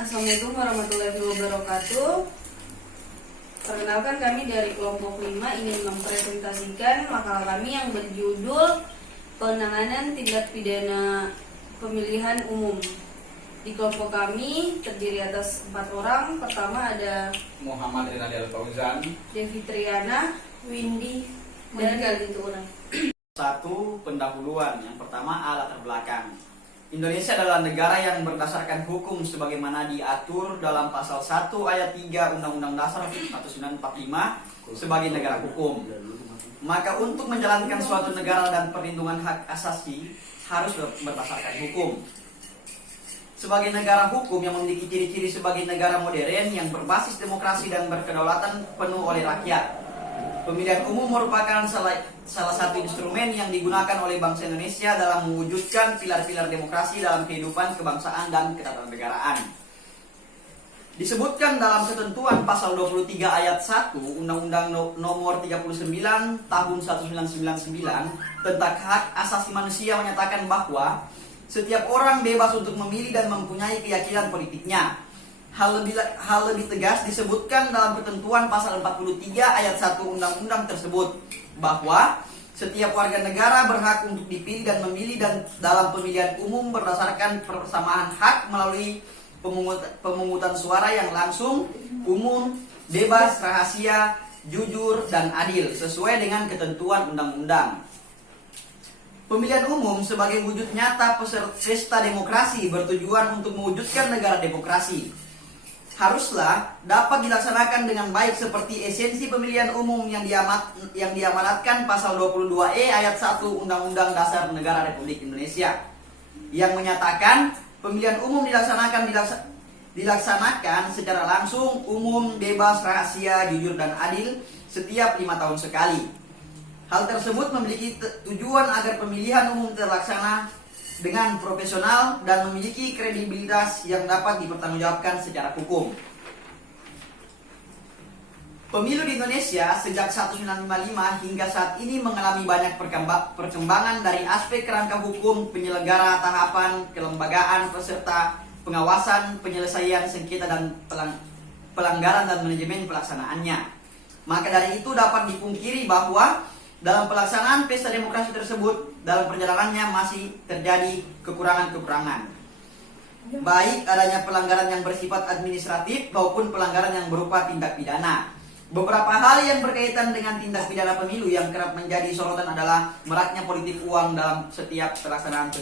Assalamualaikum warahmatullahi wabarakatuh. Perkenalkan, kami dari kelompok 5 ingin mempresentasikan makalah kami yang berjudul Penanganan Tindak Pidana Pemilihan Umum. Di kelompok kami terdiri atas 4 orang. Pertama ada Muhammad Rinaldi Al-Fauzan, Devi Triana, Windy, dan itu orang. Satu pendahuluan. Yang pertama, latar belakang. Indonesia adalah negara yang berdasarkan hukum sebagaimana diatur dalam pasal 1 ayat 3 Undang-Undang Dasar 1945 sebagai negara hukum. Maka untuk menjalankan suatu negara dan perlindungan hak asasi harus berdasarkan hukum. Sebagai negara hukum yang memiliki ciri-ciri sebagai negara modern yang berbasis demokrasi dan berkedaulatan penuh oleh rakyat, pemilihan umum merupakan salah satu instrumen yang digunakan oleh bangsa Indonesia dalam mewujudkan pilar-pilar demokrasi dalam kehidupan kebangsaan dan ketatanegaraan. Disebutkan dalam ketentuan pasal 23 ayat 1 Undang-Undang Nomor 39 Tahun 1999 tentang hak asasi manusia menyatakan bahwa setiap orang bebas untuk memilih dan mempunyai keyakinan politiknya. Hal lebih tegas disebutkan dalam ketentuan pasal 43 ayat 1 undang-undang tersebut bahwa setiap warga negara berhak untuk dipilih dan memilih dan dalam pemilihan umum berdasarkan persamaan hak melalui pemungutan suara yang langsung, umum, bebas, rahasia, jujur, dan adil sesuai dengan ketentuan undang-undang. Pemilihan umum sebagai wujud nyata pesta demokrasi bertujuan untuk mewujudkan negara demokrasi. Haruslah dapat dilaksanakan dengan baik seperti esensi pemilihan umum yang diamanatkan pasal 22E ayat 1 Undang-Undang Dasar Negara Republik Indonesia yang menyatakan pemilihan umum dilaksanakan secara langsung, umum, bebas, rahasia, jujur, dan adil setiap 5 tahun sekali. Hal tersebut memiliki tujuan agar pemilihan umum terlaksana dengan profesional dan memiliki kredibilitas yang dapat dipertanggungjawabkan secara hukum. Pemilu di Indonesia sejak 1955 hingga saat ini mengalami banyak perkembangan dari aspek kerangka hukum, penyelenggara, tahapan, kelembagaan, peserta, pengawasan, penyelesaian sengketa dan pelanggaran dan manajemen pelaksanaannya. Maka dari itu dapat dipungkiri bahwa dalam pelaksanaan pesta demokrasi tersebut, dalam perjalanannya masih terjadi kekurangan-kekurangan. Baik adanya pelanggaran yang bersifat administratif maupun pelanggaran yang berupa tindak pidana. Beberapa hal yang berkaitan dengan tindak pidana pemilu yang kerap menjadi sorotan adalah maraknya politik uang dalam setiap pelaksanaan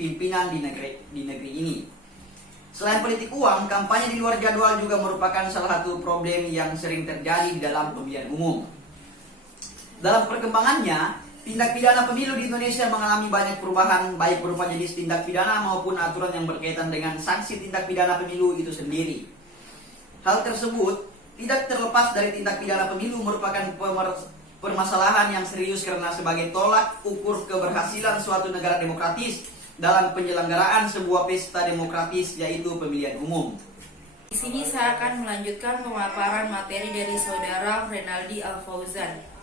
pimpinan di negeri ini. Selain politik uang, kampanye di luar jadwal juga merupakan salah satu problem yang sering terjadi di dalam pemilihan umum. Dalam perkembangannya, tindak pidana pemilu di Indonesia mengalami banyak perubahan, baik berupa jenis tindak pidana maupun aturan yang berkaitan dengan sanksi tindak pidana pemilu itu sendiri. Hal tersebut tidak terlepas dari tindak pidana pemilu merupakan permasalahan yang serius karena sebagai tolak ukur keberhasilan suatu negara demokratis dalam penyelenggaraan sebuah pesta demokratis, yaitu pemilihan umum. Di sini saya akan melanjutkan pemaparan materi dari Saudara Rinaldi Al-Fauzan.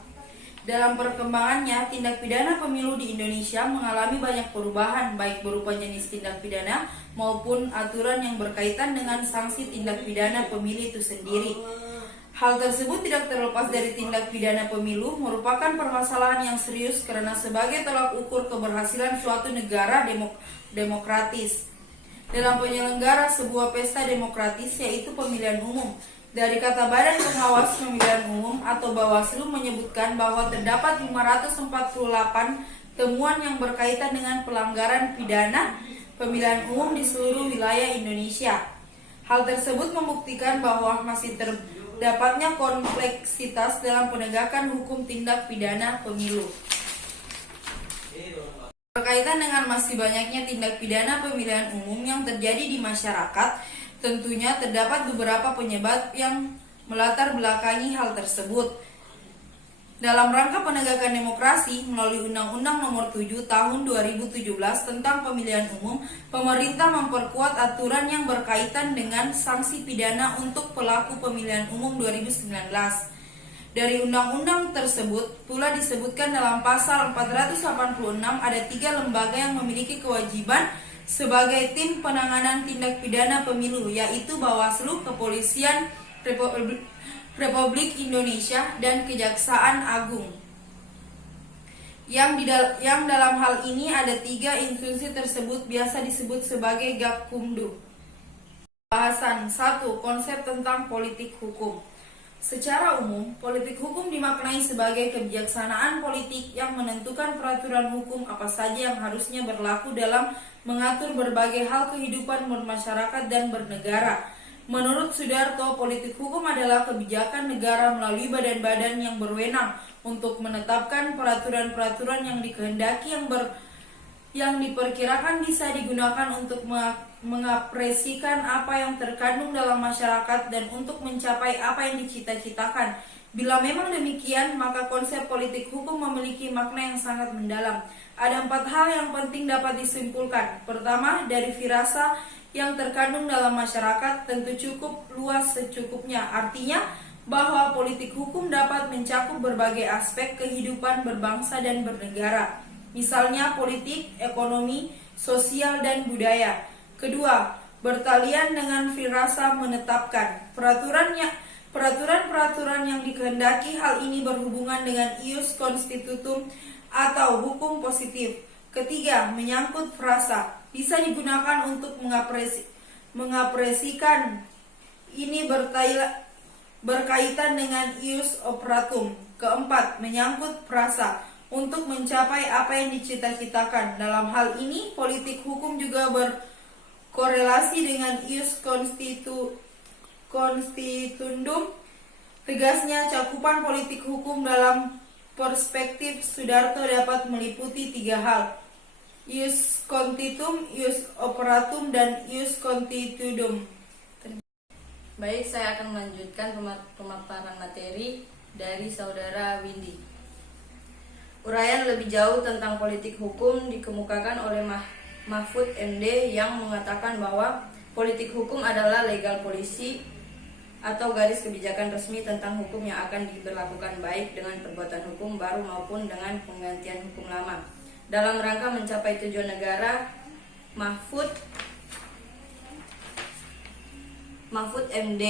Dalam perkembangannya, tindak pidana pemilu di Indonesia mengalami banyak perubahan, baik berupa jenis tindak pidana maupun aturan yang berkaitan dengan sanksi tindak pidana pemilu itu sendiri. Hal tersebut tidak terlepas dari tindak pidana pemilu merupakan permasalahan yang serius karena sebagai tolak ukur keberhasilan suatu negara demokratis dalam penyelenggara sebuah pesta demokratis, yaitu pemilihan umum. Dari kata Badan Pengawas Pemilihan Umum atau Bawaslu menyebutkan bahwa terdapat 548 temuan yang berkaitan dengan pelanggaran pidana pemilihan umum di seluruh wilayah Indonesia. Hal tersebut membuktikan bahwa masih terdapatnya kompleksitas dalam penegakan hukum tindak pidana pemilu. Berkaitan dengan masih banyaknya tindak pidana pemilihan umum yang terjadi di masyarakat, tentunya terdapat beberapa penyebab yang melatar belakangi hal tersebut. Dalam rangka penegakan demokrasi melalui Undang-Undang Nomor 7 Tahun 2017 tentang Pemilihan Umum, pemerintah memperkuat aturan yang berkaitan dengan sanksi pidana untuk pelaku pemilihan umum 2019. Dari undang-undang tersebut pula disebutkan dalam pasal 486 ada 3 lembaga yang memiliki kewajiban sebagai tim penanganan tindak pidana pemilu, yaitu Bawaslu, Kepolisian Republik Indonesia, dan Kejaksaan Agung. Yang dalam hal ini ada 3 institusi tersebut biasa disebut sebagai Gakumdu. Bahasan 1. Konsep tentang politik hukum. Secara umum, politik hukum dimaknai sebagai kebijaksanaan politik yang menentukan peraturan hukum apa saja yang harusnya berlaku dalam mengatur berbagai hal kehidupan bermasyarakat dan bernegara. Menurut Sudarto, politik hukum adalah kebijakan negara melalui badan-badan yang berwenang untuk menetapkan peraturan-peraturan yang dikehendaki yang diperkirakan bisa digunakan untuk mengapresikan apa yang terkandung dalam masyarakat dan untuk mencapai apa yang dicita-citakan. Bila memang demikian, maka konsep politik hukum memiliki makna yang sangat mendalam. Ada 4 hal yang penting dapat disimpulkan. Pertama, dari firasa yang terkandung dalam masyarakat tentu cukup luas secukupnya. Artinya bahwa politik hukum dapat mencakup berbagai aspek kehidupan berbangsa dan bernegara. Misalnya politik, ekonomi, sosial, dan budaya. Kedua, bertalian dengan firasa menetapkan peraturan-peraturan yang dikehendaki. Hal ini berhubungan dengan ius constitutum atau hukum positif. Ketiga, menyangkut frasa, bisa digunakan untuk mengapresikan. Ini berkaitan dengan ius operatum. Keempat, menyangkut frasa, untuk mencapai apa yang dicita-citakan. Dalam hal ini, politik hukum juga berkorelasi dengan ius constituendum. Tegasnya, cakupan politik hukum dalam perspektif Sudarto dapat meliputi 3 hal: ius constitutum, ius operatum, dan ius constituendum. Baik, saya akan melanjutkan pemaparan materi dari Saudara Windy. Uraian lebih jauh tentang politik hukum dikemukakan oleh Mahfud MD yang mengatakan bahwa politik hukum adalah legal policy atau garis kebijakan resmi tentang hukum yang akan diberlakukan baik dengan perbuatan hukum baru maupun dengan penggantian hukum lama. Dalam rangka mencapai tujuan negara, Mahfud MD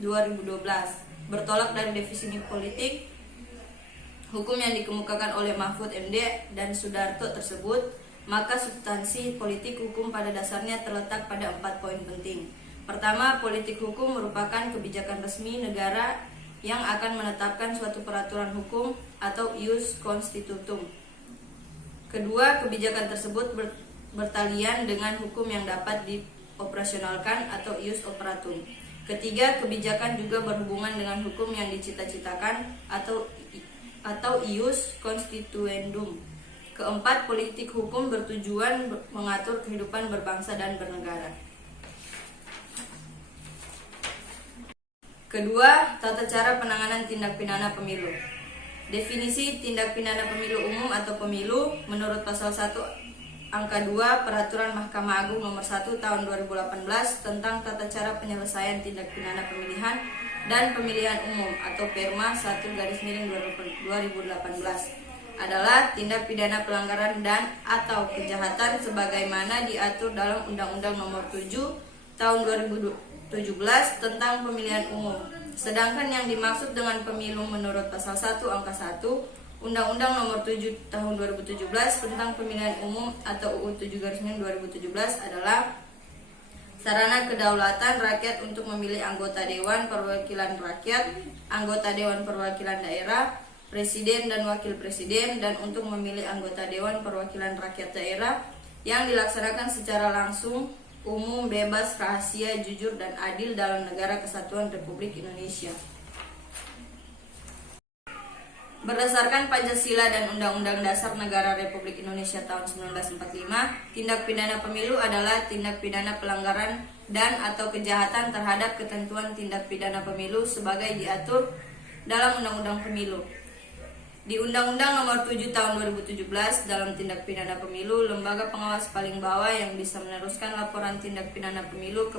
2012 bertolak dari definisi politik hukum yang dikemukakan oleh Mahfud MD dan Sudarto tersebut, maka substansi politik hukum pada dasarnya terletak pada 4 poin penting. Pertama, politik hukum merupakan kebijakan resmi negara yang akan menetapkan suatu peraturan hukum atau ius constitutum. Kedua, kebijakan tersebut bertalian dengan hukum yang dapat dioperasionalkan atau ius operatum. Ketiga, kebijakan juga berhubungan dengan hukum yang dicita-citakan atau ius constituendum. Keempat, politik hukum bertujuan mengatur kehidupan berbangsa dan bernegara. Kedua, tata cara penanganan tindak pidana pemilu. Definisi tindak pidana pemilu umum atau pemilu menurut pasal 1 angka 2 Peraturan Mahkamah Agung nomor 1 tahun 2018 tentang tata cara penyelesaian tindak pidana pemilihan dan pemilihan umum atau Perma 1/2018 adalah tindak pidana pelanggaran dan atau kejahatan sebagaimana diatur dalam Undang-Undang Nomor 7 Tahun 2017 tentang pemilihan umum. Sedangkan yang dimaksud dengan pemilu menurut pasal 1 angka 1 Undang-Undang Nomor 7 Tahun 2017 tentang pemilihan umum atau UU 7/2017 adalah sarana kedaulatan rakyat untuk memilih anggota Dewan Perwakilan Rakyat, anggota Dewan Perwakilan Daerah, Presiden dan Wakil Presiden, dan untuk memilih anggota Dewan Perwakilan Rakyat Daerah yang dilaksanakan secara langsung, umum, bebas, rahasia, jujur, dan adil dalam Negara Kesatuan Republik Indonesia. Berdasarkan Pancasila dan Undang-Undang Dasar Negara Republik Indonesia tahun 1945, tindak pidana pemilu adalah tindak pidana pelanggaran dan atau kejahatan terhadap ketentuan tindak pidana pemilu sebagai diatur dalam Undang-Undang Pemilu. Di Undang-Undang Nomor 7 Tahun 2017 dalam tindak pidana pemilu, lembaga pengawas paling bawah yang bisa meneruskan laporan tindak pidana pemilu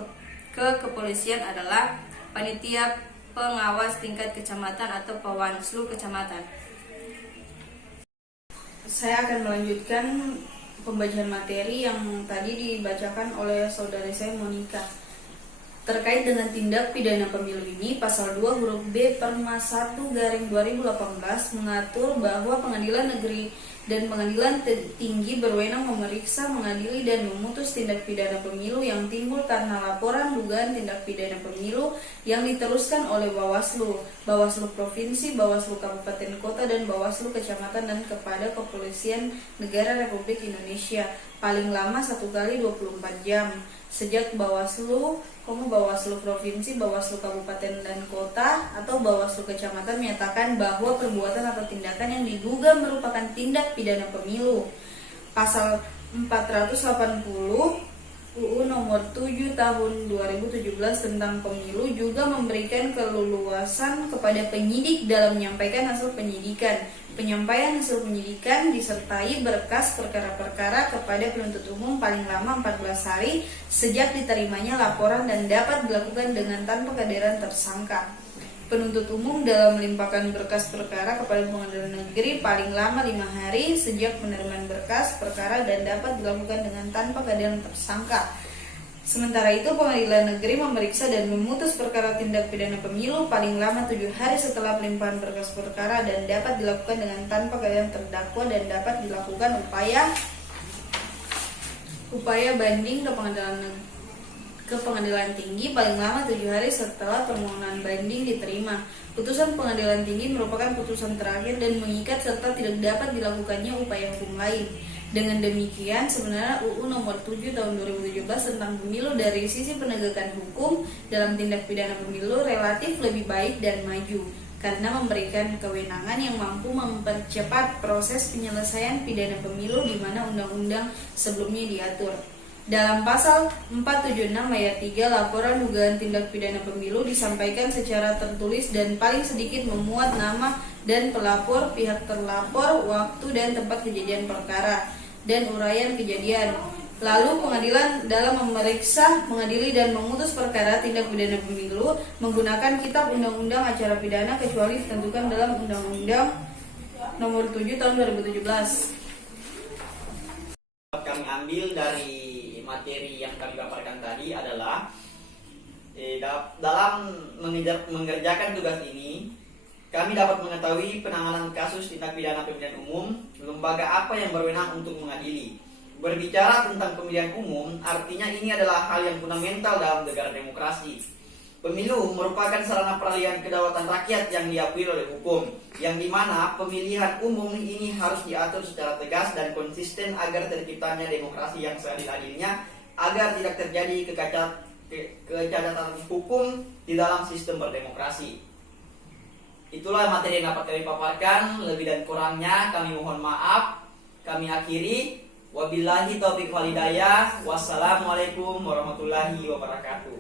ke kepolisian adalah Panitia Pengawas tingkat kecamatan atau Pawanslu kecamatan. Saya akan melanjutkan pembacaan materi yang tadi dibacakan oleh saudari saya Monica. Terkait dengan tindak pidana pemilu ini, pasal 2 huruf B Perma 1/2018 mengatur bahwa pengadilan negeri dan pengadilan tinggi berwenang memeriksa, mengadili, dan memutus tindak pidana pemilu yang timbul karena laporan dugaan tindak pidana pemilu yang diteruskan oleh Bawaslu, Bawaslu Provinsi, Bawaslu Kabupaten Kota, dan Bawaslu Kecamatan dan kepada Kepolisian Negara Republik Indonesia paling lama 1 kali 24 jam sejak Bawaslu, Bawaslu Provinsi, Bawaslu Kabupaten dan Kota, atau Bawaslu Kecamatan menyatakan bahwa perbuatan atau tindakan yang diduga merupakan tindak pidana pemilu. Pasal 480 UU nomor 7 tahun 2017 tentang pemilu juga memberikan keleluasan kepada penyidik dalam menyampaikan hasil penyidikan. Penyampaian hasil penyidikan disertai berkas perkara-perkara kepada penuntut umum paling lama 14 hari sejak diterimanya laporan dan dapat dilakukan dengan tanpa kehadiran tersangka. Penuntut umum dalam melimpahkan berkas perkara kepada pengadilan negeri paling lama 5 hari sejak penerimaan berkas perkara dan dapat dilakukan dengan tanpa kehadiran tersangka. Sementara itu, pengadilan negeri memeriksa dan memutus perkara tindak pidana pemilu paling lama 7 hari setelah pelimpahan berkas perkara dan dapat dilakukan dengan tanpa kehadiran terdakwa dan dapat dilakukan upaya banding ke pengadilan tinggi paling lama 7 hari setelah permohonan banding diterima. Putusan pengadilan tinggi merupakan putusan terakhir dan mengikat serta tidak dapat dilakukannya upaya hukum lain. Dengan demikian, sebenarnya UU nomor 7 tahun 2017 tentang pemilu dari sisi penegakan hukum dalam tindak pidana pemilu relatif lebih baik dan maju karena memberikan kewenangan yang mampu mempercepat proses penyelesaian pidana pemilu di mana undang-undang sebelumnya diatur. Dalam pasal 476 ayat 3, laporan dugaan tindak pidana pemilu disampaikan secara tertulis dan paling sedikit memuat nama dan pelapor, pihak terlapor, waktu dan tempat kejadian perkara, dan uraian kejadian. Lalu pengadilan dalam memeriksa, mengadili, dan memutus perkara tindak pidana pemilu menggunakan kitab undang-undang acara pidana kecuali ditentukan dalam Undang-Undang nomor 7 tahun 2017. Kami ambil dari materi yang kami paparkan tadi adalah dalam mengerjakan tugas ini kami dapat mengetahui penanganan kasus tindak pidana pemilihan umum, lembaga apa yang berwenang untuk mengadili. Berbicara tentang pemilihan umum, artinya ini adalah hal yang fundamental dalam negara demokrasi. Pemilu merupakan sarana peralihan kedaulatan rakyat yang diakui oleh hukum, yang dimana pemilihan umum ini harus diatur secara tegas dan konsisten agar terciptanya demokrasi yang seadil-adilnya, agar tidak terjadi kecacatan hukum di dalam sistem berdemokrasi. Itulah materi yang dapat kami paparkan. Lebih dan kurangnya kami mohon maaf. Kami akhiri. Wabillahi taufiq wal hidayah. Wassalamualaikum warahmatullahi wabarakatuh.